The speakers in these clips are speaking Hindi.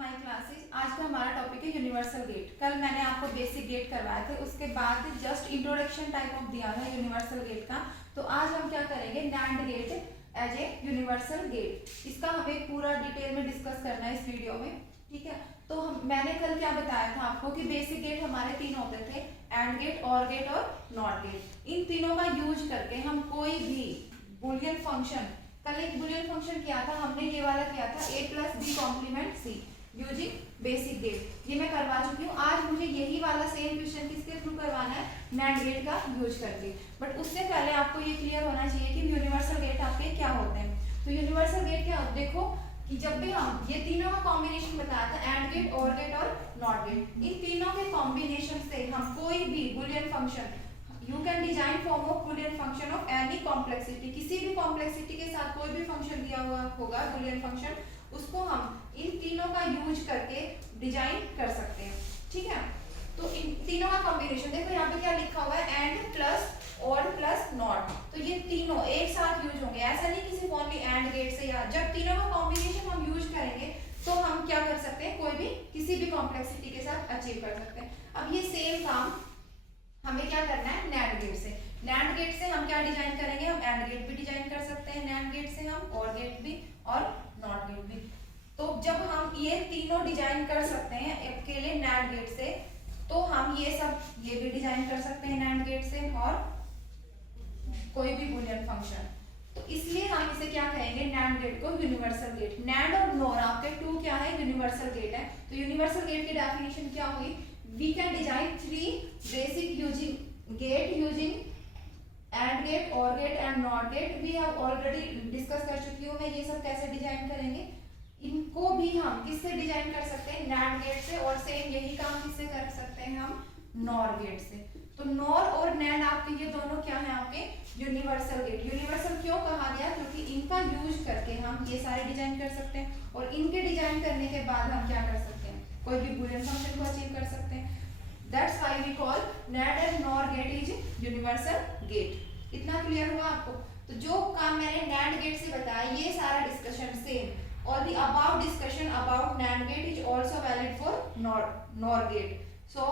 My classes. आज का हमारा टॉपिक है यूनिवर्सल गेट। कल मैंने आपको बेसिक गेट करवाए थे, उसके बाद जस्ट इंट्रोडक्शन टाइप ऑफ दिया था यूनिवर्सल गेट का। तो आज हम क्या करेंगे, NAND gate as a universal gate. इसका हमें पूरा डिटेल में डिस्कस करना है इस वीडियो में, ठीक है। तो मैंने कल क्या बताया था आपको कि बेसिक गेट हमारे तीन होते थे, एंड गेट, और गेट और नॉट गेट। इन तीनों का यूज करके हम कोई भी बूलियन फंक्शन, कल एक बूलियन फंक्शन किया था हमने, ये वाला किया था a plus B complement C using basic gate, ये मैं करवा चुकी हूँ। आज मुझे यही वाला सेम क्वेश्चन किसके थ्रू करवाना है, नैंड गेट का यूज करके। बट उससे पहले आपको ये क्लियर होना चाहिए कि यूनिवर्सल गेट आपके क्या होते हैं। तो यूनिवर्सल गेट क्या होते, देखो कि जब भी हम ये तीनों का कॉम्बिनेशन बताया था, एंड गेट, और गेट और नॉट गेट, इन तीनों के कॉम्बिनेशन से हम कोई भी Boolean function, you can design form of Boolean function of any complexity, किसी भी कॉम्प्लेक्सिटी के साथ कोई भी फंक्शन दिया हुआ होगा बूलियन फंक्शन, उसको हम इन तीनों का यूज करके डिजाइन कर सकते हैं, ठीक है। तो इन तीनों का कॉम्बिनेशन देखो, यहाँ पे क्या लिखा हुआ है, एंड प्लस और प्लस नॉट। तो ये तीनों एक साथ यूज होंगे, ऐसा नहीं कि सिर्फ ओनली एंड गेट से। या जब तीनों का कॉम्बिनेशन हम यूज करेंगे तो हम क्या कर सकते हैं, कोई भी किसी भी कॉम्प्लेक्सिटी के साथ अचीव कर सकते हैं। अब ये सेम काम हमें क्या करना है, नैंड गेट से। नैंड गेट से हम क्या डिजाइन करेंगे, हम एंड गेट भी डिजाइन कर सकते हैं नैंड गेट से, हम और गेट भी और नॉट गेट भी। तो जब हम ये तीनों डिजाइन कर सकते हैं अकेले नैंड गेट से, तो हम ये सब ये भी डिजाइन कर सकते हैं नैंड गेट से, और कोई भी बूलियन फंक्शन। तो इसलिए हम इसे क्या कहेंगे, नैंड गेट को यूनिवर्सल गेट। नैंड और नॉर आपके टू क्या है, यूनिवर्सल गेट है। तो यूनिवर्सल गेट की डेफिनेशन क्या हुई, we can design three basic using gate using AND gate, OR gate and NOT gate। we have already discuss कर चुकी हूँ मैं ये सब कैसे डिजाइन करेंगे। इनको भी हम किससे डिजाइन कर सकते हैं, NAND गेट से, और सेम यही काम किससे कर सकते हैं हम, NOR गेट से। तो NOR और NAND आपके ये दोनों क्या है, आपके यूनिवर्सल गेट। यूनिवर्सल क्यों कहा गया, क्योंकि इनका यूज करके हम ये सारे डिजाइन कर सकते हैं, और इनके डिजाइन करने के बाद हम क्या कर सकते हैं, कोई भी बूलियन फंक्शन को अचीव कर सकते हैं। That's why we call NAND and NOR gate is universal gate। इतना क्लियर हुआ आपको। तो जो काम मैंने NAND गेट से बताया, ये सारा डिस्कशन सेम, और the above discussion about NAND gate is also valid for NOR gate। So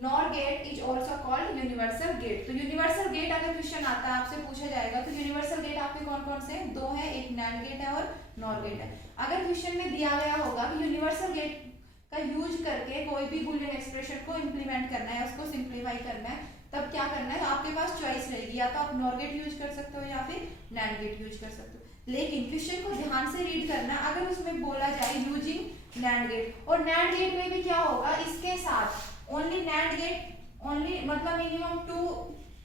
NOR gate is also called universal gate। तो universal gate अगर क्वेश्चन आता है आपसे पूछा जाएगा, तो universal gate आपके कौन कौन से हैं, दो हैं, एक NAND gate है और NOR gate है। अगर क्वेश्चन में दिया गया होगा कि universal gate का यूज करके कोई भी बूलियन एक्सप्रेशन को इंप्लीमेंट करना है, उसको सिंप्लीफाई करना है, तब क्या करना है, आपके पास चॉइस रहेगी, या तो आप नॉर गेट यूज कर सकते हो या फिर नैंड गेट यूज कर सकते हो। लेकिन क्वेश्चन को ध्यान से रीड करना, अगर उसमें बोला जाए यूजिंग नैंड गेट, और नैंड गेट में भी क्या होगा, इसके साथ ओनली नैंड गेट, ओनली मतलब मिनिमम 2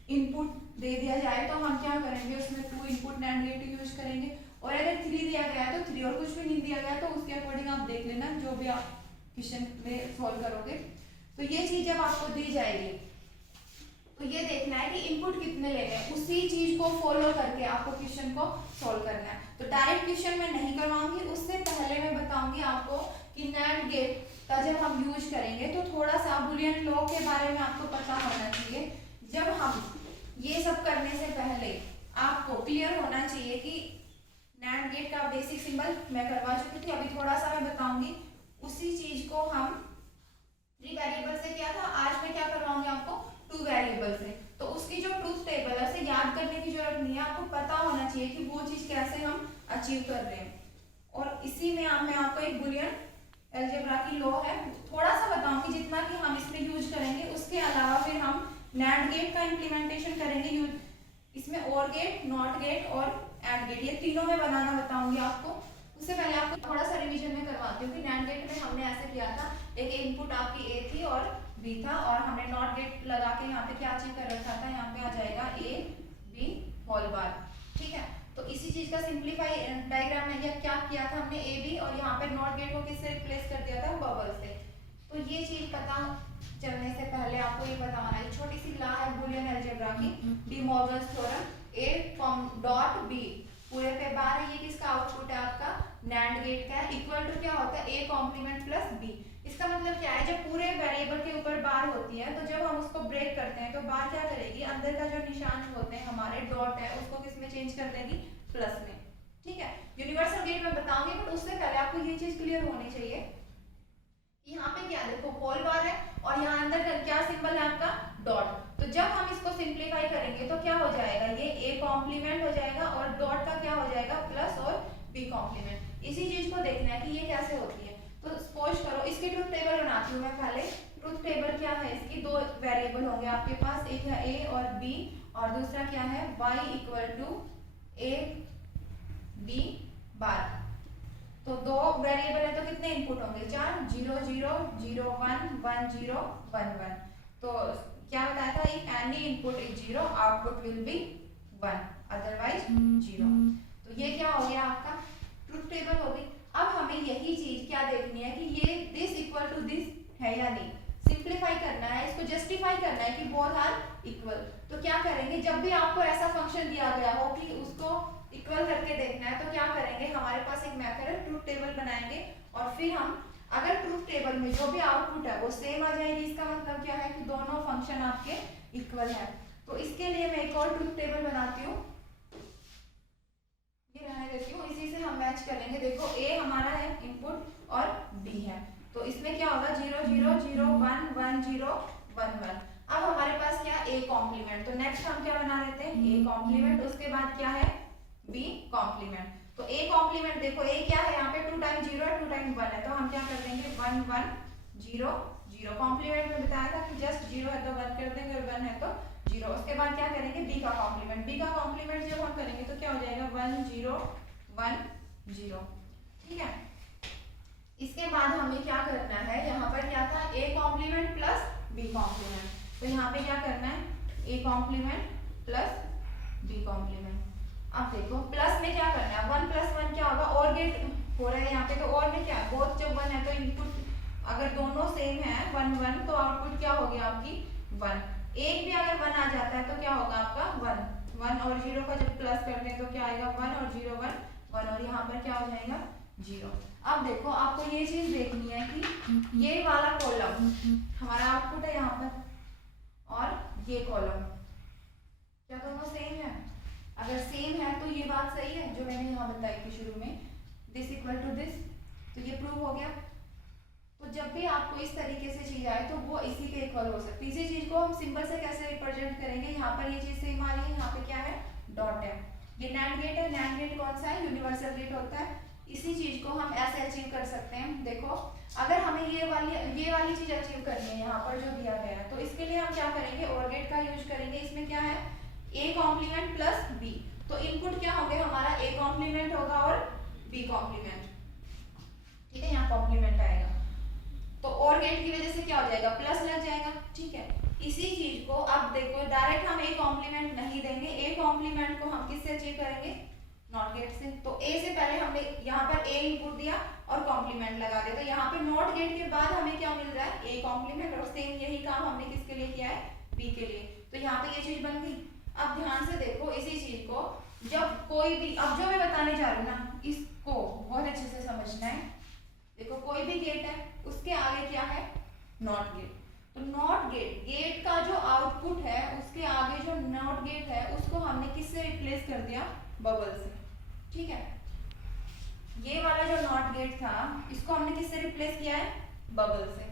इनपुट दे दिया जाए, तो हम क्या करेंगे, उसमें 2 इनपुट नैंड गेट यूज करेंगे। और अगर 3 दिया गया है तो 3, और कुछ भी नहीं दिया गया तो उसके अकॉर्डिंग आप देख लेना, जो भी आप क्वेश्चन में सॉल्व करोगे। तो ये चीज जब आपको दी जाएगी तो ये देखना है कि इनपुट कितने लेने हैं, उसी चीज को फॉलो करके आपको क्वेश्चन को सॉल्व करना है। तो डायरेक्ट क्वेश्चन में नहीं करवाऊंगी, उससे पहले मैं बताऊंगी आपको कि नैंड गेट का जब हम यूज करेंगे तो थोड़ा सा बूलियन लॉ के बारे में आपको पता होना चाहिए। जब हम ये सब करने से पहले आपको क्लियर होना चाहिए कि नैंड गेट का बेसिक सिंबल मैं करवा चुकी थी, अभी थोड़ा सा मैं बताऊंगी। उसी चीज को हम 3 वेरिएबल से किया था, आज मैं क्या करवाऊंगी आपको 2 वेरिएबल से। तो उसकी जो ट्रूथ टेबल है उसे याद करने की जरूरत नहीं है, आपको पता होना चाहिए कि वो चीज कैसे हम अचीव कर रहे हैं। और इसी में मैं आपको एक बूलियन अलजेब्रा की लॉ है थोड़ा सा बताऊंगी, जितना कि हम इसमें यूज करेंगे। उसके अलावा फिर हम नैंड गेट का इम्प्लीमेंटेशन करेंगे, इसमें और गेट, नॉट गेट और एंड गेट, ये तीनों में बनाना बताऊंगी आपको। उससे पहले आपको थोड़ा सा रिवीजन में करवाती हूँ कि नैंड गेट में हमने ऐसे किया था, एक इनपुट आपकी ए थी और बी था, और हमने नॉट गेट लगा के यहाँ पे क्या अचीव कर रखा था, यहाँ पे आ जाएगा ए बी होल बार, ठीक है। तो इसी चीज का सिंप्लीफाई डायग्राम में क्या किया था हमने, ए बी, और यहाँ पे नॉट गेट को किससे रिप्लेस कर दिया था, बबल से। तो ये चीज पता चलने से पहले आपको ये पता होना है, छोटी सी लॉ है बूलियन अलजेब्रा की, De Morgan's theorem, A dot B पूरे पे बार है, ये किसका आउटपुट है, आपका नैंड गेट का है, इक्वल टू क्या होता है, ए कॉम्प्लीमेंट प्लस बी। इसका मतलब क्या है, जब पूरे वेरिएबल के ऊपर बार होती है तो जब हम उसको ब्रेक करते हैं तो बार क्या करेगी, अंदर का जो निशान होते हैं हमारे डॉट है उसको किस में चेंज कर देगी, प्लस में, ठीक है। यूनिवर्सल गेट में बताऊंगी, बट उससे पहले आपको ये चीज क्लियर होनी चाहिए यहाँ पे क्या देखो होल बार है और यहाँ अंदर का क्या सिंबल है आपका डॉट। तो जब हम इसको सिंप्लीफाई करेंगे तो क्या हो जाएगा, ये a कॉम्प्लीमेंट हो जाएगा और डॉट का क्या हो जाएगा प्लस और b कॉम्प्लीमेंट। इसी चीज को देखना है कि ये कैसे होती है। तो सपोज करो इसकी ट्रुथ टेबल बनाती हूँ मैं पहले। ट्रुथ टेबल क्या है, इसकी दो वेरिएबल होंगे आपके पास, एक है a और b और दूसरा क्या है y equal to a b bar. तो दो वेरिएबल है तो कितने इनपुट होंगे, 4, 0 0 0 1 1 0 1 1। तो क्या बताया था, if any input is 0 output will be 1 otherwise 0। तो ये क्या हो गया आपका ट्रुथ टेबल हो गई। अब हमें यही चीज क्या देखनी है कि ये दिस इक्वल टू दिस है या नहीं, सिंप्लीफाई करना है, इसको जस्टिफाई करना है कि बोथ आर इक्वल। तो क्या करेंगे, जब भी आपको ऐसा फंक्शन दिया गया हो कि उसको इक्वल करके देखना है तो क्या करेंगे, हमारे पास एक मेथड है ट्रुथ टेबल बनाएंगे और फिर हम अगर ट्रुथ टेबल में जो भी आउटपुट है वो सेम आ जाएगी, इसका मतलब क्या है कि दोनों फंक्शन आपके इक्वल है। तो इसके लिए मैं एक और ट्रुथ टेबल बनाती हूँ, ये रहने देती हूँ, इसी से हम मैच करेंगे। देखो a हमारा है इनपुट और b है, तो इसमें क्या होगा 0 0 0 1 1 0 1 1। अब हमारे पास क्या a कॉम्प्लीमेंट, तो नेक्स्ट हम क्या बना लेते हैं a कॉम्प्लीमेंट, उसके बाद क्या है b कॉम्प्लीमेंट। तो a कॉम्प्लीमेंट देखो a क्या है यहाँ पे 2 टाइम 0 है 2 टाइम 1 है, तो हम क्या कर देंगे 1 1 0 0। कॉम्प्लीमेंट में बताया था कि जस्ट 0 है तो 1 कर देंगे और 1 है तो 0। उसके बाद क्या करेंगे b का कॉम्प्लीमेंट, b का कॉम्प्लीमेंट जब हम करेंगे तो क्या हो जाएगा 1 0 1 0। ठीक है, इसके बाद हमें क्या करना है, यहाँ पर क्या था a complement plus b complement, तो यहाँ पे क्या करना है a complement plus b complement. अब देखो प्लस में क्या करना है 1 प्लस 1 क्या होगा, और गेट हो रहा है यहाँ पे, तो और में क्या है बोथ जब 1 है तो इनपुट अगर दोनों सेम है 1 1 तो आउटपुट क्या होगी आपकी 1। एक भी अगर 1 आ जाता है तो क्या होगा आपका 1 1 और 0 का जब प्लस करते हैं तो क्या आएगा 1 और 0 1 1 और यहाँ पर क्या हो जाएगा 0। अब देखो आपको ये चीज देखनी है कि ये वाला कॉलम हमारा आउटपुट है यहाँ पर और ये कॉलम क्या दोनों सेम है, अगर सेम है तो ये बात सही है जो मैंने यहाँ बताई थी शुरू में, दिस इक्वल टू दिस, तो ये प्रूव हो गया। तो जब भी आपको इस तरीके से चीज आए तो वो इसी के इक्वल हो सकती है। इसी चीज को हम सिंबल से कैसे रिप्रेजेंट करेंगे, यहाँ पर ये चीज सेम आ रही है, यहाँ पे क्या है डॉट है, ये नैंड गेट है। नैंड गेट कौन सा है, यूनिवर्सल गेट होता है। इसी चीज को हम ऐसे अचीव कर सकते हैं। देखो अगर हमें ये वाली चीज अचीव करनी है यहाँ पर जो दिया गया है, तो इसके लिए हम क्या करेंगे और गेट का यूज करेंगे। इसमें क्या है a कॉम्प्लीमेंट प्लस b, तो इनपुट क्या होंगे हमारा a कॉम्प्लीमेंट होगा और b कॉम्प्लीमेंट। ठीक है, यहाँ कॉम्प्लीमेंट आएगा तो और गेट की वजह से क्या हो जाएगा प्लस लग जाएगा। ठीक है, इसी चीज को अब देखो डायरेक्ट हम a कॉम्प्लीमेंट नहीं देंगे, a कॉम्प्लीमेंट को हम किससे अचीव करेंगे नॉट गेट से। तो a से पहले हमने यहाँ पर a इनपुट दिया और कॉम्प्लीमेंट लगा दिया, तो यहाँ पे नॉट गेट के बाद हमें क्या मिल रहा है a कॉम्प्लीमेंट, और सेम यही काम हमने किसके लिए किया है b के लिए। तो यहाँ पे ये चीज बन गई। अब ध्यान से देखो इसी चीज को, जब कोई भी अब जो मैं बताने जा रही हूँ ना इसको बहुत अच्छे से समझना है। देखो कोई भी गेट है उसके आगे क्या है नॉट गेट, तो नॉट गेट का जो आउटपुट है उसके आगे जो नॉट गेट है उसको हमने किससे रिप्लेस कर दिया बबल से। ठीक है, ये वाला जो नॉट गेट था इसको हमने किससे रिप्लेस किया है बबल से।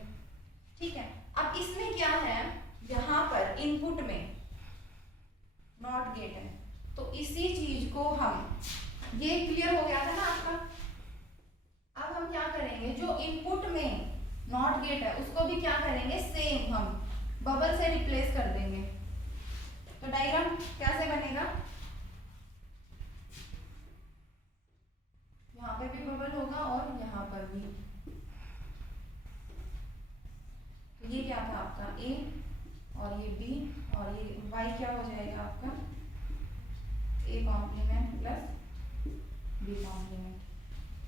ठीक है, अब इसमें क्या है यहाँ पर इनपुट में नॉट गेट है, तो इसी चीज को हम ये क्लियर हो गया था ना आपका। अब हम क्या करेंगे जो इनपुट में नॉट गेट है उसको भी क्या करेंगे सेम हम बबल से रिप्लेस कर देंगे। तो डायग्राम कैसे बनेगा, यहाँ पे भी बबल होगा और यहाँ पर भी। तो ये क्या था आपका a और ये b और ये y क्या हो जाएगा आपका a complement plus b complement.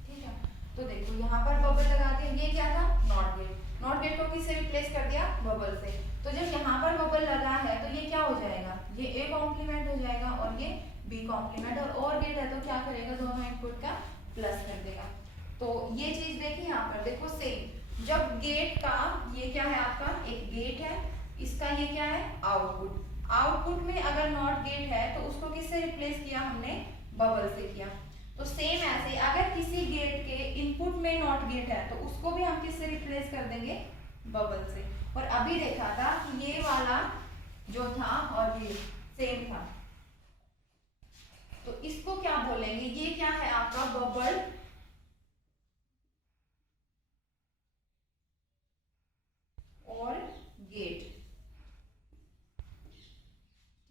ठीक है, तो देखो यहाँ पर बबल लगा दिया, ये क्या था नॉट गेट, नॉट गेट को किससे रिप्लेस कर दिया बबल से। तो जब यहाँ पर बबल लगा है तो ये क्या हो जाएगा ये a कॉम्प्लीमेंट हो जाएगा और ये b कॉम्प्लीमेंट, और गेट है तो क्या करेगा दोनों इनपुट का प्लस कर देगा। तो ये चीज देखिए यहाँ पर देखो सेम, जब गेट का ये क्या है आपका एक गेट है, इसका ये क्या है आउटपुट, आउटपुट में अगर नॉट गेट है तो उसको किससे रिप्लेस किया हमने बबल से किया। तो सेम ऐसे अगर किसी गेट के इनपुट में नॉट गेट है तो उसको भी हम किससे रिप्लेस कर देंगे, बबल से। और अभी देखा था कि ये वाला जो था और ये सेम था, तो इसको क्या बोलेंगे, ये क्या है आपका बबल और गेट।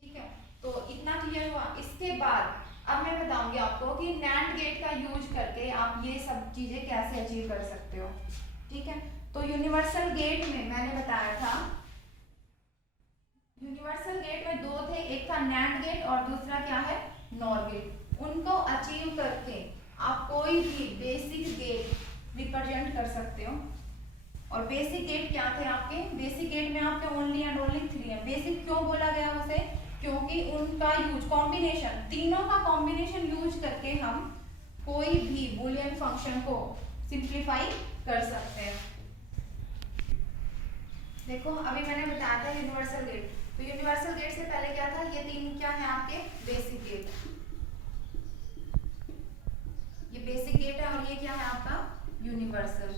ठीक है, तो इतना क्लियर हुआ। इसके बाद अब मैं बताऊंगी आपको कि नैंड गेट का यूज करके आप ये सब चीजें कैसे अचीव कर सकते हो। ठीक है, तो यूनिवर्सल गेट में मैंने बताया था, यूनिवर्सल गेट में दो थे, एक था नैंड गेट और दूसरा क्या है, नॉर गेट। उनको अचीव करके आप कोई भी बेसिक गेट रिप्रेजेंट कर सकते हो। और बेसिक गेट क्या थे आपके, बेसिक गेट में आपके ओनली एंड ओनली 3 है। बेसिक क्यों बोला गया उसे, क्योंकि उनका यूज कॉम्बिनेशन, तीनों का कॉम्बिनेशन यूज करके हम कोई भी बूलियन फंक्शन को सिंप्लीफाई कर सकते हैं। देखो अभी मैंने बताया था यूनिवर्सल गेट, तो यूनिवर्सल गेट से पहले क्या था, ये तीन क्या है आपके बेसिक गेट, ये बेसिक गेट है और ये क्या है आपका यूनिवर्सल।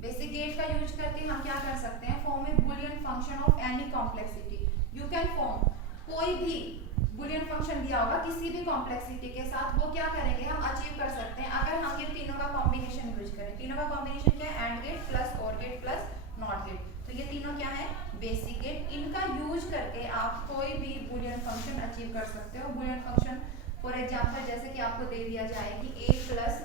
बेसिक गेट का यूज करके हम क्या कर सकते हैं, form A Boolean function of any complexity. You can form कोई भी बूलियन फंक्शन दिया होगा किसी भी कॉम्प्लेक्सिटी के साथ, वो क्या करेंगे हम अचीव कर सकते हैं अगर हम ये तीनों का कॉम्बिनेशन यूज करें। तीनों का कॉम्बिनेशन क्या है, एंड गेट प्लस और गेट प्लस नॉट गेट। तो ये तीनों क्या है, बेसिक गेट। इनका यूज करके आप कोई भी बूलियन फंक्शन अचीव कर सकते हो। बूलियन फंक्शन फॉर एग्जाम्पल जैसे कि आपको दे दिया जाए कि a plus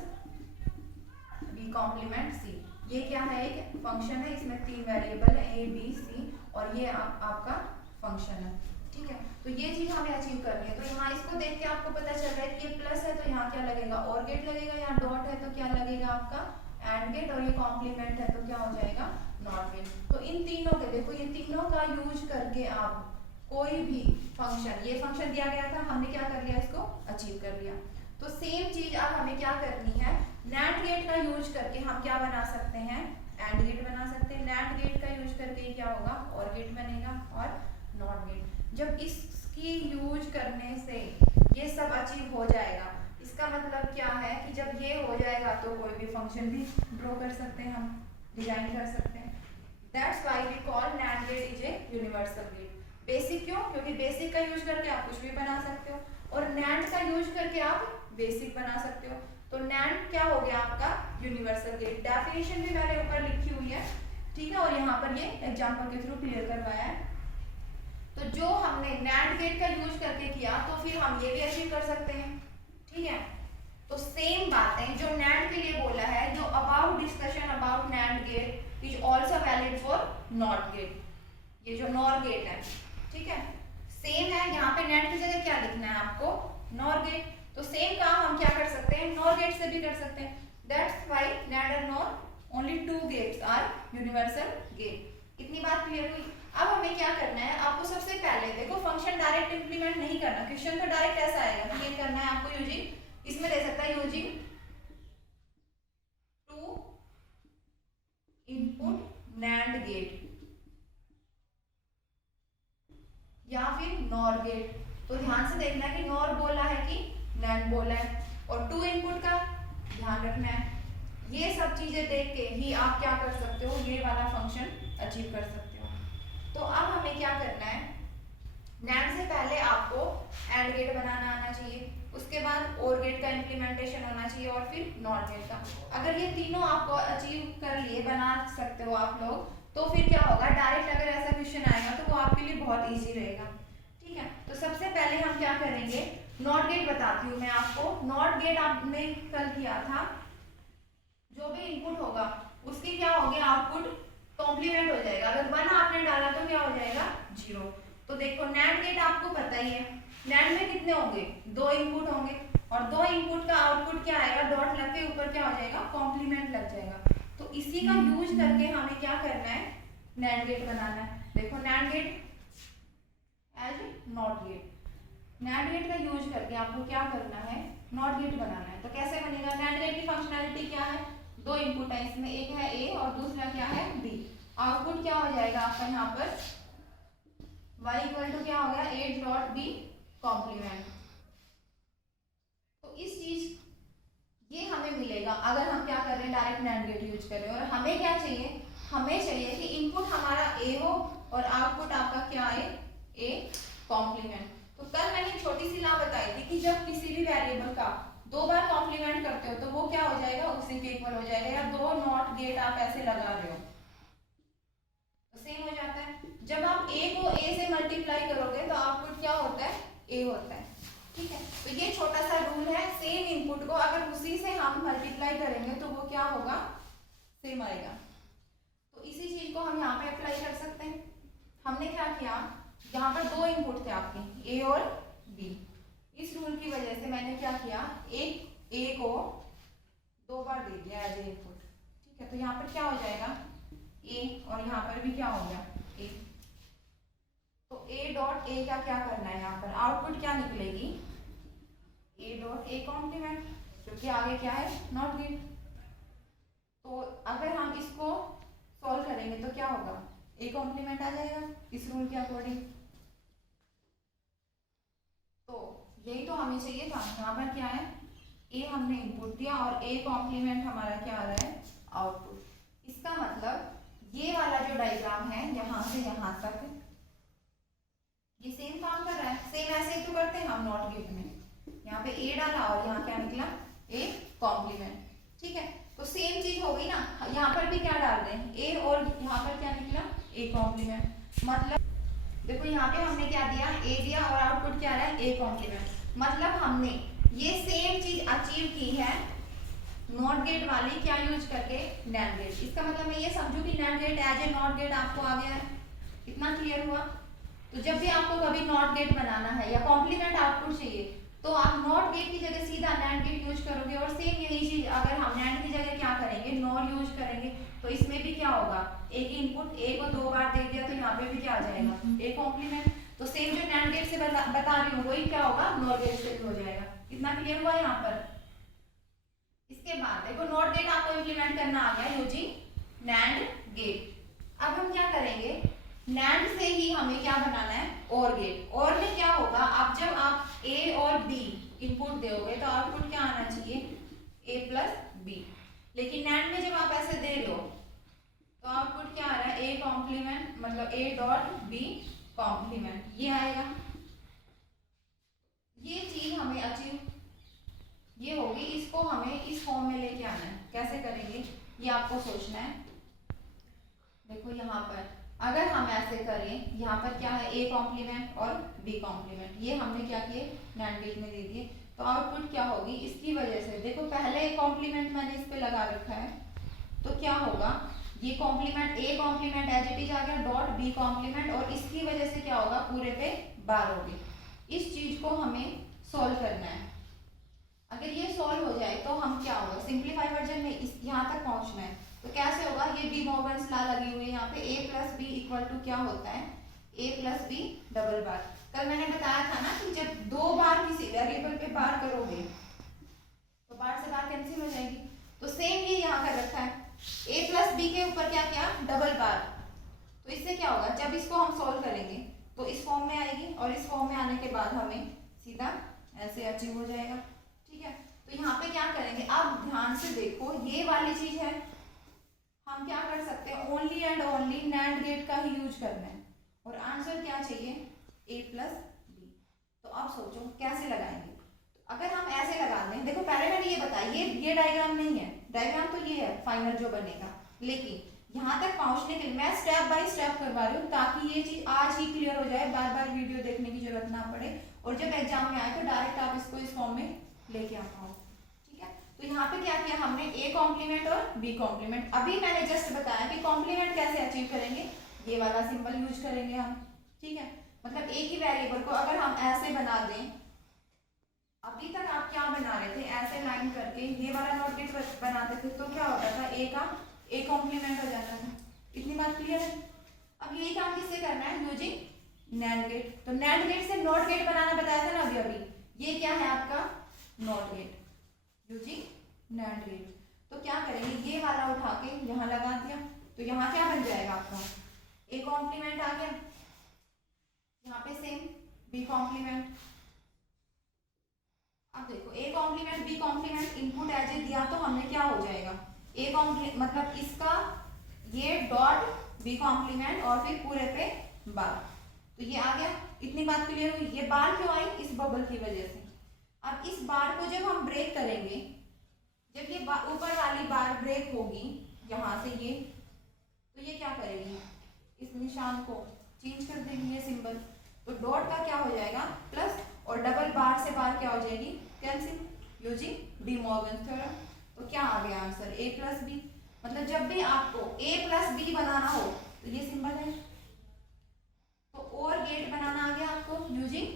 B complement C, ये क्या है, एक फंक्शन है, इसमें 3 वेरिएबल है a b c और ये आपका फंक्शन है। ठीक है, तो ये चीज हमें अचीव करनी है। तो यहाँ इसको देख के आपको पता चल रहा है कि ये प्लस है तो यहाँ क्या लगेगा, और गेट लगेगा, यहाँ डॉट है तो क्या लगेगा आपका एंड गेट, और ये कॉम्प्लीमेंट है तो क्या हो जाएगा नॉट गेट। तो इन तीनों के देखो, ये तीनों का यूज करके आप कोई भी फंक्शन, ये फंक्शन दिया गया था हमने क्या कर लिया, इसको अचीव कर लिया। तो सेम चीज अब हमें क्या करनी है, नैंड गेट का यूज करके हम क्या बना सकते हैं, एंड गेट बना सकते हैं। नैंड गेट का यूज करके क्या होगा, और गेट बनेगा और नॉट गेट। जब इसकी यूज करने से ये सब अचीव हो जाएगा, इसका मतलब क्या है कि जब ये हो जाएगा तो कोई भी फंक्शन भी ड्रॉ कर सकते हैं, हम डिजाइन कर सकते हैं। That's why we call NAND gate is a universal gate. Basic क्यों, क्योंकि बेसिक का यूज करके आप कुछ भी बना सकते हो, और नैंड का यूज करके आप बेसिक बना सकते हो। तो नैंड क्या हो गया आपका यूनिवर्सल गेट। डेफिनेशन भी मैंने ऊपर लिखी हुई है, ठीक है, और यहाँ पर ये एग्जांपल के थ्रू क्लियर करवाया है। तो जो हमने नैंड गेट का यूज करके किया तो फिर हम ये भी अचीव कर सकते हैं। ठीक है, तो सेम बातें जो नैंड के लिए बोला है, जो about discussion about NAND gate is also valid for NOT gate, ये जो नॉर गेट है। ठीक है, सेम है, यहाँ पे नैंड की जगह क्या लिखना है आपको, नॉर गेट। तो सेम काम हम क्या कर सकते हैं, नॉर गेट से भी कर सकते हैं। That's why NAND and NOR only 2 gates are universal gate. इतनी बात क्लियर हुई। अब हमें क्या करना है, आपको सबसे पहले देखो फंक्शन डायरेक्ट इंप्लीमेंट नहीं करना, क्वेश्चन तो डायरेक्ट ऐसा आएगा कि ये करना है आपको यूजिंग, इसमें दे सकता है यूजिंग 2 इनपुट नैंड गेट या फिर नॉर गेट। तो ध्यान से देखना है कि नॉर बोला है कि नैंड बोला है, और 2 इनपुट का ध्यान रखना है। ये सब चीजें देख के ही आप क्या कर सकते हो, ये वाला फंक्शन अचीव कर सकते हो। तो अब हमें क्या करना है, नैंड से पहले आपको एंड गेट बनाना आना चाहिए, उसके बाद और गेट का इम्प्लीमेंटेशन होना चाहिए, और फिर नॉट गेट का। अगर ये तीनों आपको अचीव कर लिए, बना सकते हो आप लोग, तो फिर क्या होगा, डायरेक्ट अगर ऐसा क्वेश्चन आएगा तो वो आपके लिए बहुत ईजी रहेगा। ठीक है, तो सबसे पहले हम क्या करेंगे, नॉट गेट बताती हूँ मैं आपको। नॉट गेट आपने कल किया था, जो भी इनपुट होगा उसकी क्या होगी, आउटपुट कॉम्प्लीमेंट हो जाएगा। अगर 1 आपने डाला तो क्या हो जाएगा, 0। तो देखो नैंड गेट आपको पता ही है, नैंड में कितने होंगे, 2 इनपुट होंगे, और 2 इनपुट का आउटपुट क्या आएगा, डॉट लग के ऊपर क्या हो जाएगा, कॉम्प्लीमेंट लग जाएगा। तो इसी का यूज करके हमें क्या करना है, नैंड गेट बनाना है। देखो NAND gate as NOT gate, NAND gate का यूज करके आपको क्या करना है, नॉट गेट बनाना है। तो कैसे बनेगा, नैंड गेट की फंक्शनैलिटी क्या है, 2 इनपुट है, इसमें एक है a और दूसरा क्या है b। आउटपुट क्या हो जाएगा आपका यहाँ पर, y इक्वल टू क्या हो गया, a डॉट b कॉम्प्लीमेंट। तो इस चीज ये हमें मिलेगा अगर हम क्या कर रहे हैं, डायरेक्ट नैंड गेट यूज कर रहे हैं। और हमें क्या चाहिए, हमें चाहिए कि इनपुट हमारा ए हो और आउटपुट आपका क्या आए, ए कॉम्प्लीमेंट। तो कल मैंने एक छोटी सी लॉ बताई थी कि जब किसी भी वेरिएबल का दो बार कॉम्प्लीमेंट करते हो तो वो क्या हो जाएगा, उसी के इक्वल हो जाएगा। या दो नॉट गेट आप ऐसे लगा रहे हो तो सेम हो जाता है। जब आप ए को ए से मल्टीप्लाई करोगे तो आउटपुट क्या होता है, ए होता है। ठीक है, तो ये छोटा सा रूल है। सेम इनपुट को अगर उसी से हम मल्टीप्लाई करेंगे तो वो क्या होगा, सेम आएगा। तो इसी चीज को हम यहाँ पे अप्लाई कर सकते हैं। हमने क्या किया, यहाँ पर दो इनपुट थे आपके, ए और बी। इस रूल की वजह से मैंने क्या किया, एक ए को दो बार दे दिया एज ए इनपुट। ठीक है, तो यहाँ पर क्या हो जाएगा, ए, और यहाँ पर भी क्या हो गया, ए। तो ए डॉट ए का क्या करना है, यहाँ पर आउटपुट क्या निकलेगी, ए डॉट ए कॉम्प्लीमेंट, क्योंकि आगे क्या है, नॉट गेट। तो अगर हम इसको सॉल्व करेंगे तो क्या होगा, ए कॉम्प्लीमेंट आ जाएगा इस रूल के अकॉर्डिंग। तो यही तो हमें चाहिए था। यहाँ पर क्या है, ए हमने इनपुट दिया और ए कॉम्प्लीमेंट हमारा क्या आ रहा है, आउटपुट। इसका मतलब ये वाला जो डायग्राम है यहाँ से यहाँ तक ये सेम काम कर रहा है। सेम ऐसे ही तो करते हैं हम नॉट गेट में, यहाँ पे ए डाला और यहाँ क्या निकला, ए कॉम्प्लीमेंट। ठीक है, तो सेम चीज हो गई ना। यहाँ पर भी क्या डाल रहे हैं, ए, और यहाँ पर क्या निकला, ए कॉम्प्लीमेंट। मतलब देखो यहाँ पे हमने क्या दिया, ए दिया और आउटपुट क्या रहा है, ए कॉम्प्लीमेंट। मतलब हमने ये सेम चीज अचीव की है नॉट गेट वाली क्या यूज करके, नैंड गेट। इसका मतलब मैं ये समझू कि NAND gate as a NOT gate आपको आ गया है। इतना क्लियर हुआ। तो जब भी आपको कभी नॉट गेट बनाना है या कॉम्प्लीमेंट आउटपुट चाहिए तो आप नॉट गेट की जगह सीधा नैंड गेट यूज करोगे। और सेम यही चीज अगर हम नैंड की जगह क्या करेंगे, नॉर यूज करेंगे, तो इसमें भी क्या होगा, एक इनपुट ए को दो बार दे दिया तो यहाँ पे भी क्या आ जाएगा, ए कॉम्प्लीमेंट। तो सेम जो नैंड गेट से बता रही हूँ वही क्या होगा, नॉर गेट से भी हो जाएगा। इतना क्लियर हुआ यहाँ पर। इसके बाद देखो नॉट गेट आपको इम्प्लीमेंट करना आ गया यूजिंग नैंड गेट। अब हम क्या करेंगे, नैंड से ही हमें क्या बनाना है, और गेट। और में क्या होगा, अब जब आप ए और बी इनपुट दोगे तो आउटपुट क्या आना चाहिए, ए प्लस बी। लेकिन नैंड में जब आप ऐसे दे लो तो आउटपुट क्या आ रहा है, ए कॉम्प्लीमेंट, मतलब ए डॉट बी कॉम्प्लीमेंट, ये आएगा। ये चीज हमें अचीव ये होगी। इसको हमें इस फॉर्म में लेके आना है। कैसे करेंगे ये आपको सोचना है। देखो यहाँ पर अगर हम ऐसे करें, यहाँ पर क्या है, ए कॉम्प्लीमेंट और बी कॉम्प्लीमेंट, ये हमने क्या किए, नैंड गेट में दे दिए। तो आउटपुट क्या होगी, इसकी वजह से देखो पहले कॉम्प्लीमेंट मैंने इस पे लगा रखा है तो क्या होगा, ये complement A complement as it is आ गया डॉट बी कॉम्प्लीमेंट, और इसकी वजह से क्या होगा, पूरे पे बार होगी। इस चीज को हमें सॉल्व करना है। अगर ये सॉल्व हो जाए तो हम क्या होगा, सिंप्लीफाई वर्जन में इस यहाँ तक पहुंचना है। तो कैसे होगा, ये डी मॉर्गन्स लॉ लगी हुई है यहाँ पे, ए प्लस बी इक्वल टू क्या होता है, ए प्लस बी डबल बार। कल मैंने बताया था ना कि जब दो बार किसी वेरिएबल पे बार करोगे तो बार से बार कैंसिल हो जाएगी। तो सेम ये यहाँ कर रखा है, ए प्लस बी के ऊपर क्या किया, डबल बार। तो इससे क्या होगा, जब इसको हम सॉल्व करेंगे तो इस फॉर्म में आएगी, और इस फॉर्म में आने के बाद हमें सीधा ऐसे अचीव हो जाएगा। ठीक है, तो यहाँ पे क्या करेंगे, आप ध्यान से देखो, ये वाली चीज है, हम क्या कर सकते हैं, only AND only NAND gate का ही यूज करना है। और आंसर क्या चाहिए, ए प्लस बी। तो अब सोचो कैसे लगाएंगे। तो अगर हम ऐसे लगा दें, देखो पहले मैंने ये बताया, ये डायग्राम नहीं है, डायग्राम तो ये है फाइनल जो बनेगा, लेकिन यहाँ तक पहुँचने के लिए मैं स्टेप बाय स्टेप करवा रही हूँ ताकि ये चीज आज ही क्लियर हो जाए, बार बार वीडियो देखने की जरूरत ना पड़े, और जब एग्जाम में आए तो डायरेक्ट आप इसको इस फॉर्म में लेके आ पाओ। ठीक है, तो यहाँ पे क्या किया हमने, ए कॉम्प्लीमेंट और बी कॉम्प्लीमेंट। अभी मैंने जस्ट बताया कि कॉम्प्लीमेंट कैसे अचीव करेंगे, ये वाला सिंबल यूज करेंगे हम। ठीक है, मतलब एक ही वेरिएबल को अगर हम ऐसे बना दें, अभी तक आप क्या बना रहे थे, ऐसे लाइन करके ये वाला नॉट गेट बनाते थे तो क्या होता था, ए का ए कॉम्प्लीमेंट हो जाता था। इतनी बात क्लियर है। अब यही काम किससे करना है, यूजिंग नैंड गेट। तो नैंड गेट से नॉट गेट बनाना बताया था ना अभी अभी, ये क्या है आपका NOT gate using NAND gate. तो क्या करेंगे, ये वाला उठा के यहाँ लगा दिया, तो यहाँ क्या बन जाएगा आपका, ए कॉम्प्लीमेंट आ गया, यहाँ पे सेम बी कॉम्प्लीमेंट, अब देखो A complement B complement input as A दिया तो हमें क्या हो जाएगा, ए कॉम्प्लीमेंट मतलब इसका ये डॉट बी कॉम्प्लीमेंट और फिर पूरे पे बार, तो ये आ गया। इतनी बात क्लियर हुई। ये बार क्यों आई, इस बबल की वजह से। अब इस बार को जब हम ब्रेक करेंगे, जब ये ऊपर वाली बार ब्रेक होगी यहाँ से ये, तो ये क्या करेगी, इस निशान को चेंज कर देगी ये सिंबल, तो डॉट का क्या हो जाएगा प्लस, और डबल बार से बार क्या हो जाएगी cancel using De Morgan theorem. तो क्या आ गया आंसर, ए प्लस बी। मतलब जब भी आपको ए प्लस बी बनाना हो तो ये सिंबल है। तो और गेट बनाना आ गया आपको using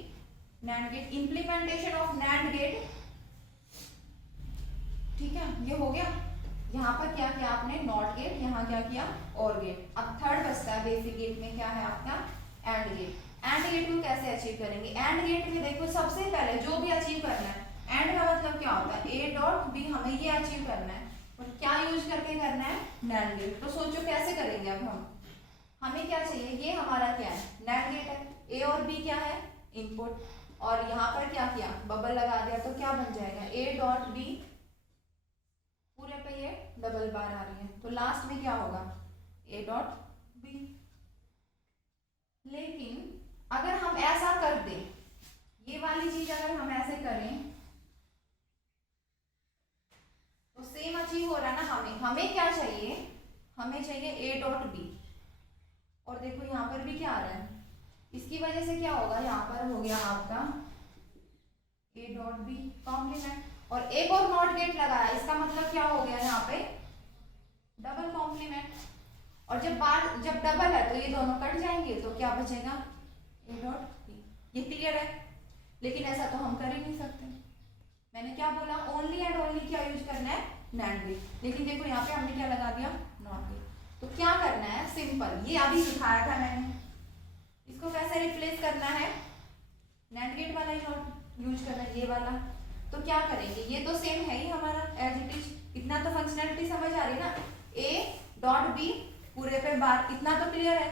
NAND gate, implementation of NAND gate. ठीक है, ये हो गया। यहाँ पर क्या किया आपने, नॉट गेट, यहाँ क्या किया और गेट। अब थर्ड बचता है बेसिक गेट में, क्या है आपका एंड गेट। एंड गेट को कैसे अचीव करेंगे, एंड गेट में देखो सबसे पहले जो भी अचीव करना है, एंड का मतलब क्या होता है, ए डॉट बी, हमें ये अचीव करना है और क्या यूज करके करना है, नैंड गेट। तो सोचो कैसे करेंगे। अब हमें क्या चाहिए, ये हमारा क्या है नैंड गेट है, ए और बी क्या है इनपुट, और यहाँ पर क्या किया बबल लगा दिया, तो क्या बन जाएगा ए डॉट बी, पूरे पे ये डबल बार आ रही है, तो लास्ट में क्या होगा ए डॉट बी। लेकिन अगर हम ऐसा कर दें, ये वाली चीज अगर हम ऐसे करें तो सेम अचीव हो रहा है ना। हमें क्या चाहिए, हमें चाहिए ए डॉट बी, और देखो यहाँ पर भी क्या आ रहा है, इसकी वजह से क्या होगा, यहाँ पर हो गया आपका ए डॉट बी कॉम्प्लीमेंट, और एक और नॉट गेट लगाया, इसका मतलब क्या हो गया यहाँ पे डबल कॉम्प्लीमेंट। और जब डबल है तो ये दोनों कट जाएंगे, तो क्या बचेगा ए डॉट बी। ये क्लियर है। लेकिन ऐसा तो हम कर ही नहीं सकते। मैंने क्या बोला, ओनली एंड ओनली क्या यूज करना है, नैंड गेट। लेकिन देखो यहाँ पे हमने क्या लगा दिया, नॉट गेट। तो क्या करना है, सिंपल, ये अभी सिखाया था मैंने, इसको कैसे रिप्लेस करना है, नैंड गेट वाला ही यूज करना है, ये वाला। तो क्या करेंगे, ये तो सेम है ही हमारा एज इट इज, इतना तो फंक्शनैलिटी समझ आ रही ना, ए डॉट बी पूरे पे बार, इतना तो क्लियर है।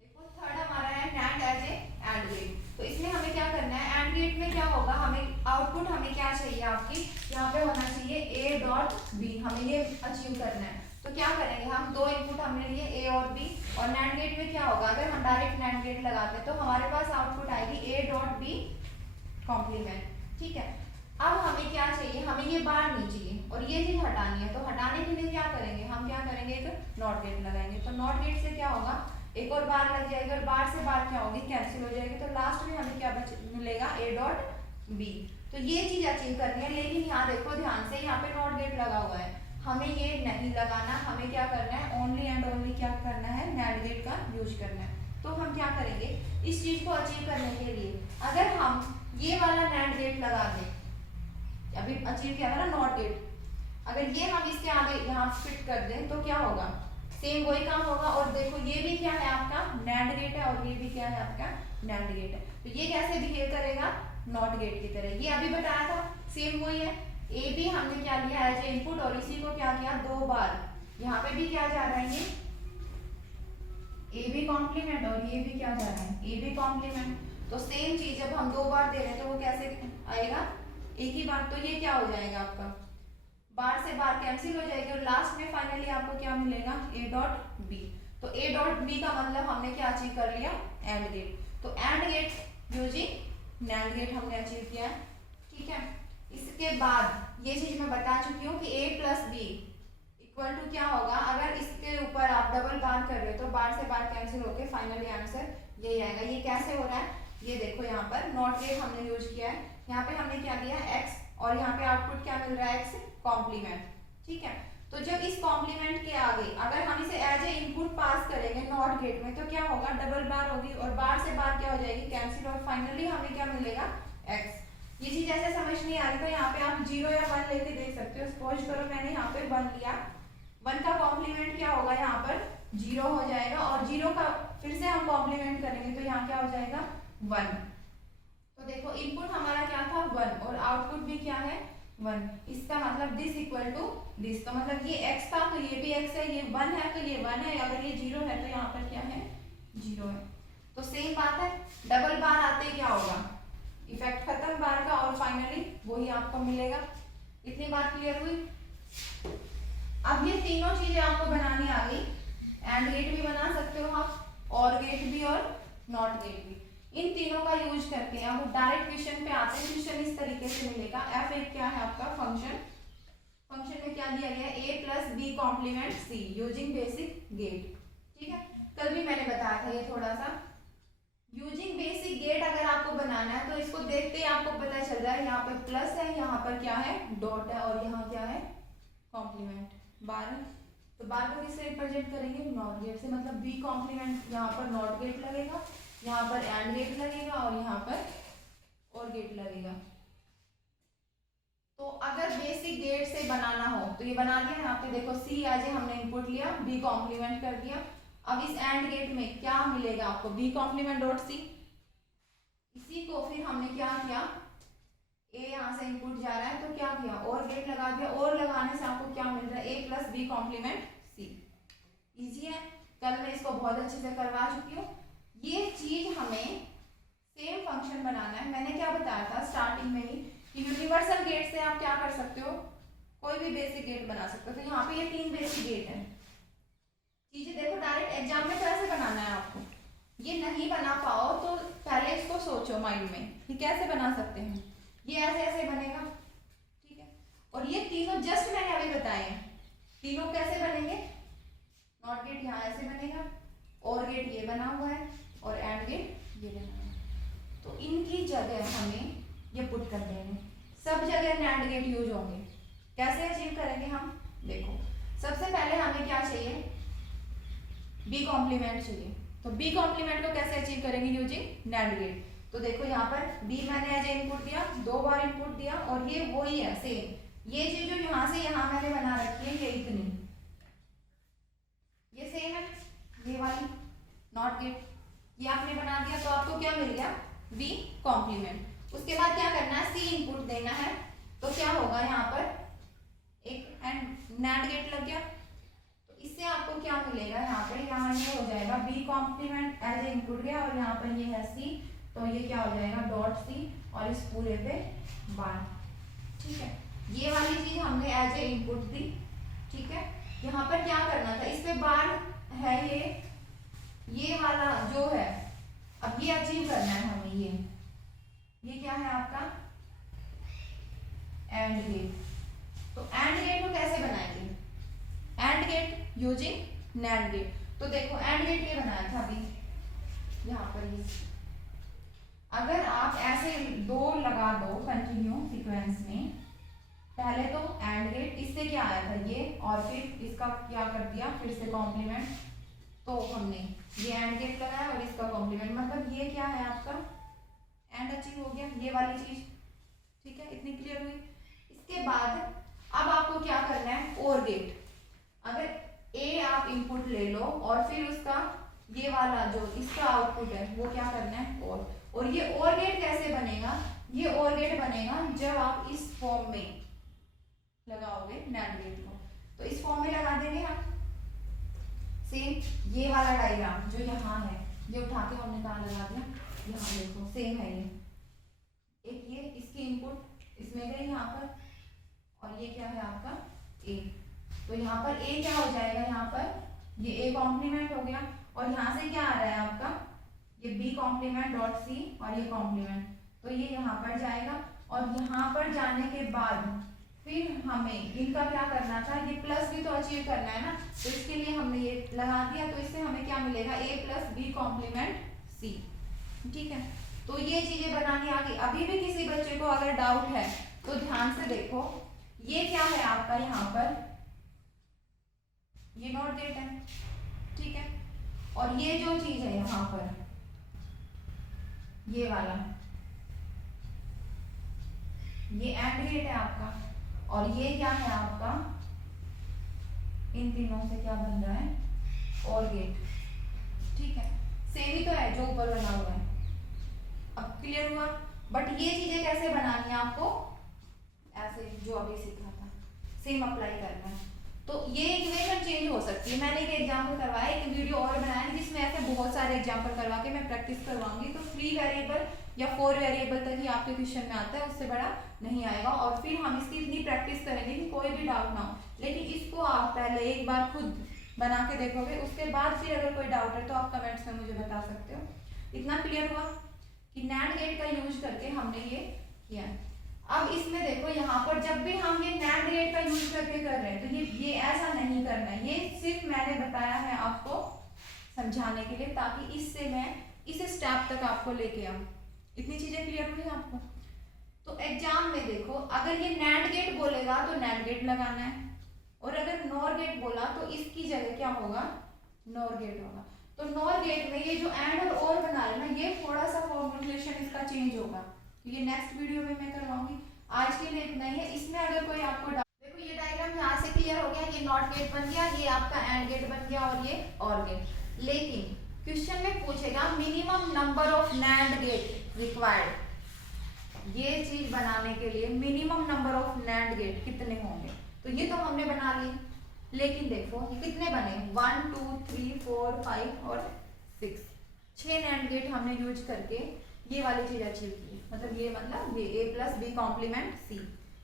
देखो थर्ड हमारा है NAND as a AND gate. तो इसमें हमें क्या करना है, एंड गेट में क्या होगा, हमें आउटपुट हमें क्या चाहिए आपकी, यहाँ पे होना चाहिए ए डॉट बी, हमें ये अचीव करना है। तो क्या करेंगे हम, दो इनपुट हमने लिए ए और बी, और नैंड गेट में क्या होगा, अगर हम डायरेक्ट नैंड गेट लगाते हैं तो हमारे पास आउटपुट आएगी ए डॉट बी कॉम्प्लीमेंट। ठीक है, अब हमें क्या चाहिए, हमें ये बार नहीं चाहिए और ये चीज हटानी है। तो हटाने के लिए क्या करेंगे, हम क्या करेंगे, एक नॉट गेट लगाएंगे। तो नॉट गेट से क्या होगा, एक और बार लग जाएगी, और बार से बार क्या होगी कैंसिल हो जाएगी, तो लास्ट में हमें क्या मिलेगा ए डॉट बी। तो ये चीज अचीव करनी है। लेकिन यहाँ देखो ध्यान से, यहाँ पे नॉट गेट लगा हुआ है, हमें ये नहीं लगाना, हमें क्या करना है, ओनली एंड ओनली क्या करना है, नैंड गेट का यूज करना है। तो हम क्या करेंगे, इस चीज को अचीव करने के लिए अगर हम ये वाला नैंड गेट लगा दें, अभी अचीव किया था ना नॉट गेट, अगर ये हम इसके आगे यहाँ फिट कर दें तो क्या होगा, सेम वही काम होगा। और देखो ये भी क्या है आपका नैंड गेट है, और ये भी क्या है आपका नैंड गेट है। तो ये कैसे बिहेव करेगा, नॉट गेट की तरह। ये अभी बताया था, सेम वही है। ए बी हमने क्या लिया एज ए इनपुट, और इसी को क्या किया दो बार, यहाँ पे भी क्या जा रहा है, ये ए बी कॉम्प्लीमेंट, और ये भी क्या जा रहा है ए बी कॉम्प्लीमेंट। तो सेम चीज जब हम दो बार दे रहे हैं तो वो कैसे आएगा, एक ही बार। तो ये क्या हो जाएगा आपका, बार से बार कैंसिल हो जाएगी, और लास्ट में फाइनली आपको क्या मिलेगा, ए डॉट बी। तो ए डॉट बी का मतलब हमने क्या अचीव कर लिया, एंड गेट। तो AND gate using NAND gate हमने अचीव किया है। ठीक है, इसके बाद ये चीज मैं बता चुकी हूँ कि ए प्लस बी इक्वल टू क्या होगा, अगर इसके ऊपर आप डबल बार कर रहे हो तो बार से बार कैंसिल होके फाइनली आंसर यही आएगा। ये कैसे हो रहा है, ये देखो यहाँ पर नॉट गेट हमने यूज किया है, यहाँ पे हमने क्या दिया एक्स, और यहाँ पे आउटपुट क्या मिल रहा है एक्स कॉम्प्लीमेंट। ठीक है, तो जब इस कॉम्प्लीमेंट के आगे अगर हम इसे एज ए इनपुट पास करेंगे नॉट गेट में, तो क्या होगा डबल बार होगी, और बार से बार क्या हो जाएगी कैंसिल, और फाइनली हमें क्या मिलेगा एक्स। ये चीज ऐसे समझ नहीं आ रही, तो यहाँ पे आप 0 या 1 लेके देख सकते हो। सपोज करो मैंने यहाँ पे 1 लिया, 1 का कॉम्प्लीमेंट क्या होगा, यहाँ पर 0 हो जाएगा, और 0 का फिर से हम कॉम्प्लीमेंट करेंगे तो यहाँ क्या हो जाएगा 1। तो देखो इनपुट हमारा क्या था 1, और आउटपुट भी क्या है 1। इसका मतलब दिस इक्वल टू दिस, तो मतलब ये x था तो ये भी x है, ये 1 है तो ये 1 है, अगर ये 0 है तो यहाँ पर क्या है 0 है। तो सेम बात है, डबल बार आते क्या होगा, इफेक्ट खत्म बार का और फाइनली वही आपको मिलेगा। इतनी बात क्लियर हुई। अब ये तीनों चीजें आपको बनानी आ गई। एंड गेट भी बना सकते हो आप, और गेट भी और नॉट गेट भी। इन तीनों का यूज करके अब डायरेक्ट क्वेश्चन पे आते हैं। क्वेश्चन इस तरीके से मिलेगा। एफ एक क्या है आपका फंक्शन, फंक्शन में क्या दिया गया है, a plus B complement C using basic gate. ठीक है, कल भी मैंने बताया था ये थोड़ा सा। यूजिंग बेसिक गेट अगर आपको बनाना है तो इसको देखते ही आपको पता चल रहा है, यहाँ पर प्लस है, यहाँ पर क्या है डॉट है, और यहाँ क्या है कॉम्प्लीमेंट बार। तो बार को किससे रिप्रेजेंट करेंगे, नॉट गेट से, मतलब बी कॉम्प्लीमेंट यहाँ पर नॉट गेट लगेगा, यहाँ पर एंड गेट लगेगा, और यहाँ पर और गेट लगेगा। तो अगर बेसिक गेट से बनाना हो तो ये बना दिया। यहाँ पे देखो सी एज ए हमने इनपुट लिया, बी कॉम्प्लीमेंट कर दिया। अब इस एंड गेट में क्या मिलेगा आपको, बी कॉम्प्लीमेंट डॉट सी। इसी को फिर हमने क्या किया, ए यहाँ से इनपुट जा रहा है तो क्या किया, और गेट लगा दिया। और लगाने से आपको क्या मिल रहा है, A plus B complement C. Easy है, कल मैं इसको बहुत अच्छे से करवा चुकी हूँ। ये चीज हमें सेम फंक्शन बनाना है। मैंने क्या बताया था स्टार्टिंग में ही कि यूनिवर्सल गेट से आप क्या कर सकते हो, कोई भी बेसिक गेट बना सकते हो। तो यहाँ पे ये 3 बेसिक गेट है। चीजें देखो, डायरेक्ट एग्जाम में कैसे बनाना है आपको। ये नहीं बना पाओ तो पहले इसको सोचो माइंड में कि कैसे बना सकते हैं। ये ऐसे ऐसे बनेगा, ठीक है। और ये तीनों जस्ट मैंने अभी बताए हैं, तीनों कैसे बनेंगे। नॉट गेट यहाँ ऐसे बनेगा, और गेट ये बना हुआ है, और एंड गेट ये बना हुआ है। तो इनकी जगह हमें ये पुट कर देंगे। सब जगह नैंड गेट यूज होंगे। कैसे अचीव करेंगे हम, देखो सबसे पहले हमें क्या चाहिए, बी कॉम्प्लीमेंट चाहिए। तो बी कॉम्प्लीमेंट को कैसे अचीव करेंगे, यूजिंग नैंड गेट। तो देखो यहाँ पर बी मैंने एज ए इनपुट दिया, 2 बार इनपुट दिया, और ये वही है सेम। ये चीज जो यहाँ से यहाँ मैंने बना रखी है, ये इतनी, ये सेम है, ये वाली नॉट गेट ये आपने बना दिया। तो आपको क्या मिल गया, बी कॉम्प्लीमेंट। उसके बाद क्या करना है, सी इनपुट देना है। तो क्या होगा, यहाँ पर एक एंड नैंड गेट लग गया। तो इससे आपको क्या मिलेगा, यहाँ पे यहाँ ये हो जाएगा B complement as A input गया, और यहाँ पर ये है सी, तो ये क्या हो जाएगा डॉट सी, और इस पूरे पे बार। ठीक है, ये वाली चीज हमने एज ए इनपुट दी। ठीक है, यहाँ पर क्या करना था, इस पे बार है ये वाला जो है, अब ये अचीव करना है हमें। ये क्या है आपका एंड गेट। तो एंड गेट को कैसे बनाएंगे, AND gate using NAND gate. तो देखो एंड गेट ये बनाया था अभी यहाँ पर ये। अगर आप ऐसे 2 लगा दो कंटिन्यू सीक्वेंस में, पहले तो एंड गेट, इससे क्या आया था ये, और फिर इसका क्या कर दिया फिर से कॉम्प्लीमेंट। तो हमने ये एंड गेट लगाया और इसका कॉम्प्लीमेंट, मतलब ये क्या है आपका एंड अचीव हो गया, ये वाली चीज। ठीक है, इतनी क्लियर हुई। इसके बाद अब आपको क्या करना है, और गेट। अगर ए आप इनपुट ले लो और फिर उसका ये वाला जो इसका आउटपुट है वो क्या करना है, और ये और गेट कैसे बनेगा, ये और गेट बनेगा जब आप इस फॉर्म में लगाओगे नैंड गेट को। तो इस फॉर्म में लगा देंगे हम। सेम ये वाला डायग्राम जो यहाँ है, ये उठा के हमने कहाँ लगा दिया, यहाँ देखो सेम है ये। एक ये इसकी इनपुट इसमें गई यहाँ पर, और ये क्या है आपका ए। तो यहाँ पर ए क्या हो जाएगा, यहाँ पर ये ए कॉम्प्लीमेंट हो गया, और यहाँ से क्या आ रहा है आपका ये बी कॉम्प्लीमेंट डॉट सी, और ये कॉम्प्लीमेंट। तो ये यहाँ पर जाएगा, और यहाँ पर जाने के बाद फिर हमें इनका क्या करना था, ये प्लस भी तो अचीव करना है ना। तो इसके लिए हमने ये लगा दिया। तो इससे हमें क्या मिलेगा, ए प्लस बी कॉम्प्लीमेंट सी। ठीक है, तो ये चीजें बनानी आ गई। अभी भी किसी बच्चे को अगर डाउट है तो ध्यान से देखो, ये क्या है आपका यहाँ पर, ये नॉट गेट है। ठीक है, और ये जो चीज है यहाँ पर ये वाला, ये एंड गेट है आपका, और ये क्या है आपका, इन तीनों से क्या बन रहा है, और गेट। ठीक है, सेम ही तो है जो ऊपर बना हुआ है। अब क्लियर हुआ। बट ये चीजें कैसे बनानी है आपको, ऐसे जो अभी सीखा था सेम अप्लाई करना है। तो ये इक्वेशन चेंज हो सकती है। मैंने एक एग्जांपल करवाया, एक वीडियो और बनाया है जिसमें ऐसे बहुत सारे एग्जांपल करवा के मैं प्रैक्टिस करवाऊंगी। तो 3 वेरिएबल या 4 वेरिएबल तक ही आपके क्वेश्चन में आता है, उससे बड़ा नहीं आएगा। और फिर हम इसकी इतनी प्रैक्टिस करेंगे कि कोई भी डाउट ना हो। लेकिन इसको आप पहले एक बार खुद बना के देखोगे, उसके बाद फिर अगर कोई डाउट है तो आप कमेंट्स में मुझे बता सकते हो। इतना क्लियर हुआ कि नैंड गेट का यूज करके हमने ये किया है। अब इसमें देखो यहाँ पर जब भी हम ये नैंड गेट का यूज करके कर रहे हैं तो ये ऐसा नहीं करना है। ये सिर्फ मैंने बताया है आपको समझाने के लिए, ताकि इससे मैं इस स्टेप तक आपको लेके आऊं। इतनी चीजें क्लियर हुई आपको? तो एग्जाम में देखो, अगर ये नैंड गेट बोलेगा तो नैंड गेट लगाना है, और अगर नॉर गेट बोला तो इसकी जगह क्या होगा, नॉर गेट होगा। तो नॉर गेट में ये जो एंड और बना रहे ना, ये थोड़ा सा फॉर्मुलेशन इसका चेंज होगा, तो ये नेक्स्ट वीडियो में मैं करवाऊंगी। आज के लिए इतना ही है। इसमें अगर कोई आपको देखो, ये डायग्राम यहाँ से क्लियर हो गया, ये नॉट गेट बन गया, ये आपका एंड गेट बन गया और ये और गेट। लेकिन क्वेश्चन में पूछेगा minimum number of NAND gate required. ये चीज बनाने के लिए minimum number of NAND gate कितने होंगे, तो ये तो हमने बना लिए। लेकिन देखो ये कितने बने, 1 2 3 4 5 और 6, 6 नैंड गेट हमने यूज करके ये वाली चीज अचीव की। मतलब ये a plus B complement C.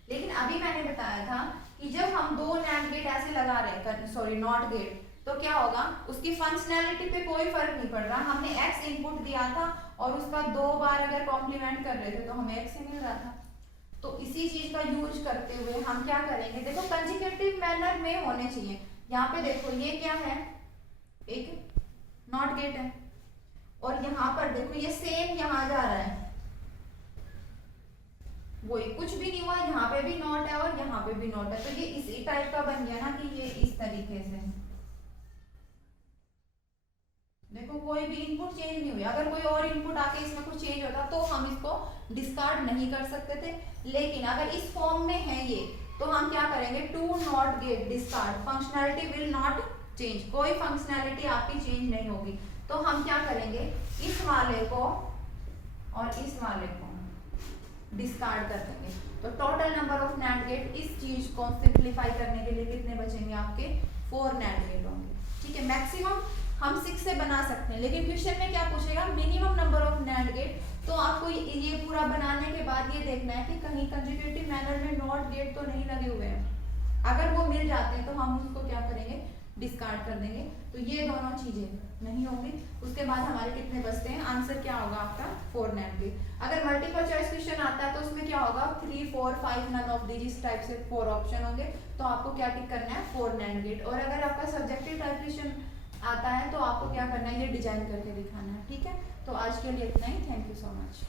लेकिन अभी मैंने बताया था कि जब हम 2 नैंड गेट ऐसे लगा रहे हैं, सॉरी नॉट गेट, तो क्या होगा, उसकी फंक्शनैलिटी पे कोई फर्क नहीं पड़ रहा। हमने x इनपुट दिया था और उसका 2 बार अगर कॉम्प्लीमेंट कर रहे थे तो हमें x ही मिल रहा था। तो इसी चीज का यूज करते हुए हम क्या करेंगे, देखो कंसेक्यूटिव मैनर में होने चाहिए। यहाँ पे देखो ये क्या है, एक नॉट गेट है, और यहाँ पर देखो ये सेम यहाँ जा रहा है, वही कुछ भी नहीं हुआ, यहाँ पे भी नॉट है और यहाँ पे भी नॉट है। तो ये इसी टाइप का बन गया ना कि ये इस तरीके से, देखो कोई भी इनपुट चेंज नहीं हुई। अगर कोई और इनपुट आके इसमें कुछ चेंज होता तो हम इसको डिस्कार्ड नहीं कर सकते थे। लेकिन अगर इस फॉर्म में है ये, तो हम क्या करेंगे, two NOT gate discard, functionality will not change, कोई फंक्शनैलिटी आपकी चेंज नहीं होगी। तो हम क्या करेंगे, इस वाले को और इस वाले को डिस्कार्ड कर देंगे। तो total number of NAND gate, इस चीज को सिंप्लीफाई करने के लिए कितने बचेंगे आपके, 4 नैंड गेट होंगे। ठीक है, मैक्सिमम हम 6 से बना सकते हैं। लेकिन क्वेश्चन में क्या पूछेगा, minimum number of NAND gate. तो आपको ये पूरा बनाने के बाद ये देखना है कि कहीं कंसेक्यूटिव मैनर में नॉट गेट तो नहीं लगे हुए हैं। अगर वो मिल जाते हैं तो हम उसको क्या करेंगे, डिस्कार्ड कर देंगे। तो ये दोनों चीजें नहीं होंगी। उसके बाद हमारे कितने बचते हैं, आंसर क्या होगा आपका 4 नैंड गेट। अगर मल्टीपल चॉइस क्वेश्चन आता है तो उसमें क्या होगा, 3 4 5 नन ऑफ दीज, इस टाइप से 4 ऑप्शन होंगे। तो आपको क्या टिक करना है, 4 नैंड गेट। और अगर आपका सब्जेक्टिव टाइप क्वेश्चन आता है तो आपको क्या करना है, ये डिजाइन करके दिखाना है। ठीक है, तो आज के लिए इतना ही। Thank you so much.